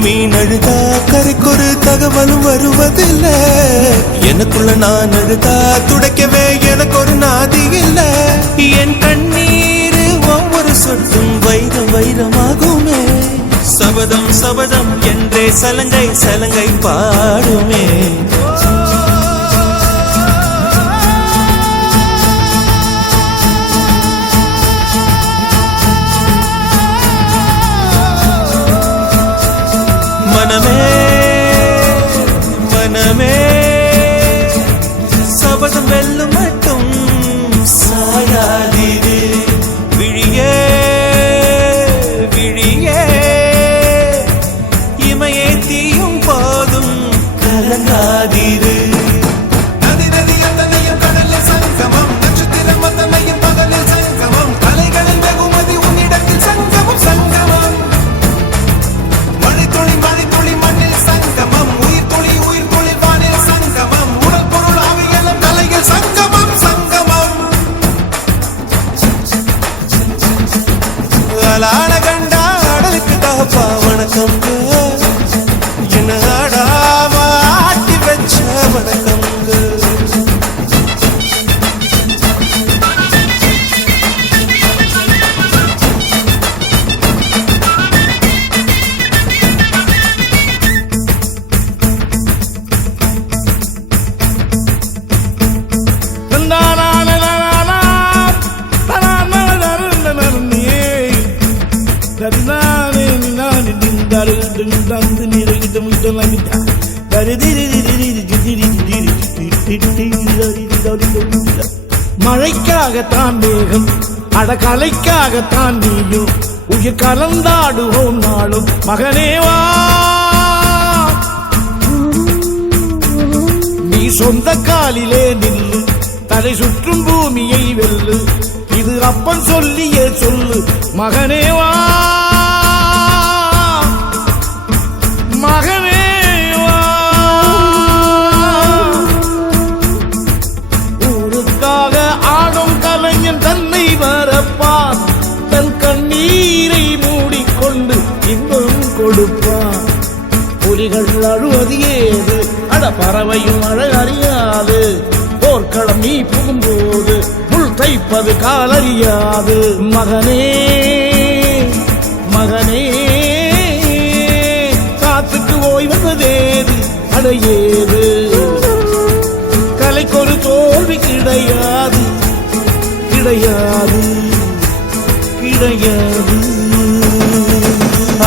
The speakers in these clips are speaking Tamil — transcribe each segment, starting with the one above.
மீன் அழுதா கரைக்கொரு தகவலும் வருவதில்லை. எனக்குள்ள நான் அழுதா துடைக்கவே எனக்கு ஒரு நாதி இல்லை. என் கண்ணீர் ஒவ்வொரு சொட்டும் வைரம் வைரமாகுமே. சபதம் சபதம் என்றே சலங்கை சலங்கை பாடுமே. மனமே மனமே சபதம் வெல்லும் மட்டும் சாயாதீரு. விழியே விழியே இமையே தீயும் போதும் கலங்காதீரு. நதி நதி அத்தனையும் கடலில் சங்கமம், நட்சத்திரம் அத்தனையும் பகலில் சங்கமம், கலைகளில் வெகுமதி உன்னிடத்தில் சங்கமம் சங்கமம். மழை துளி மண்ணில் சங்கமம், உயிர் துளி வானில் சங்கமம், உடல் பொருள் ஆவியலும் கலைகள் சங்கமம் சங்கமம். அலான கண்டா அடலுக்கு தகப்பா வணக்கம். என்ன ஆடாம ஆட்டி வச்ச வணக்கம். மழைக்காகத்தான் மேகம், அடகலைக்காகத்தான் நீயும், உயிர் கலந்தாடுவோம் நாளும் மகனேவா. நீ சொந்த காலிலே நில்லு, தலை சுற்றும் பூமியை வெல்லு, இது அப்பன் சொல்லியே சொல்லு மகனேவா மகனேவா. ஊருக்காக ஆடும் கலைஞன் தன்னை வரப்பான், தன் கண்ணீரை மூடிக்கொண்டு இன்பம் கொடுப்பான். புலிகள் அழுவது ஏது, அட பறவையும் அழகறியாது. போர்க்களம் நீ புகும்போது முள் தைப்பது காலறியாது. மகனே மகனே காத்துக்கு ஓய்வதேது அடையேது. கலைக்கொரு தோல்வி கிடையாது கிடையாது கிடையாது.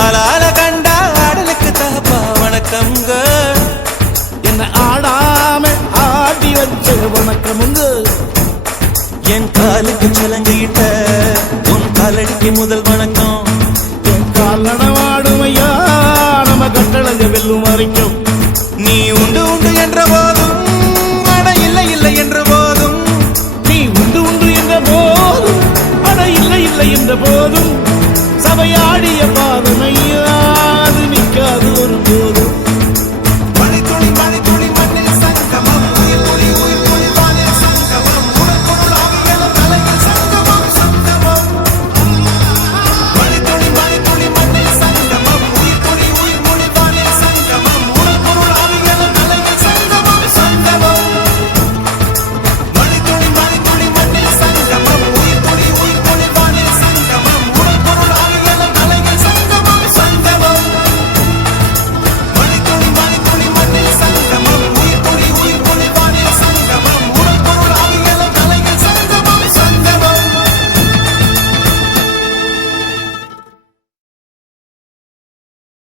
ஆளால கண்டா ஆடலுக்கு தகப்பா வணக்கம்ங்க. என்ன ஆடாம ஆடி வச்ச வணக்கமுங்க. என் காலுக்கு சலங்கையிட்ட உன் காலடிக்கு முதல்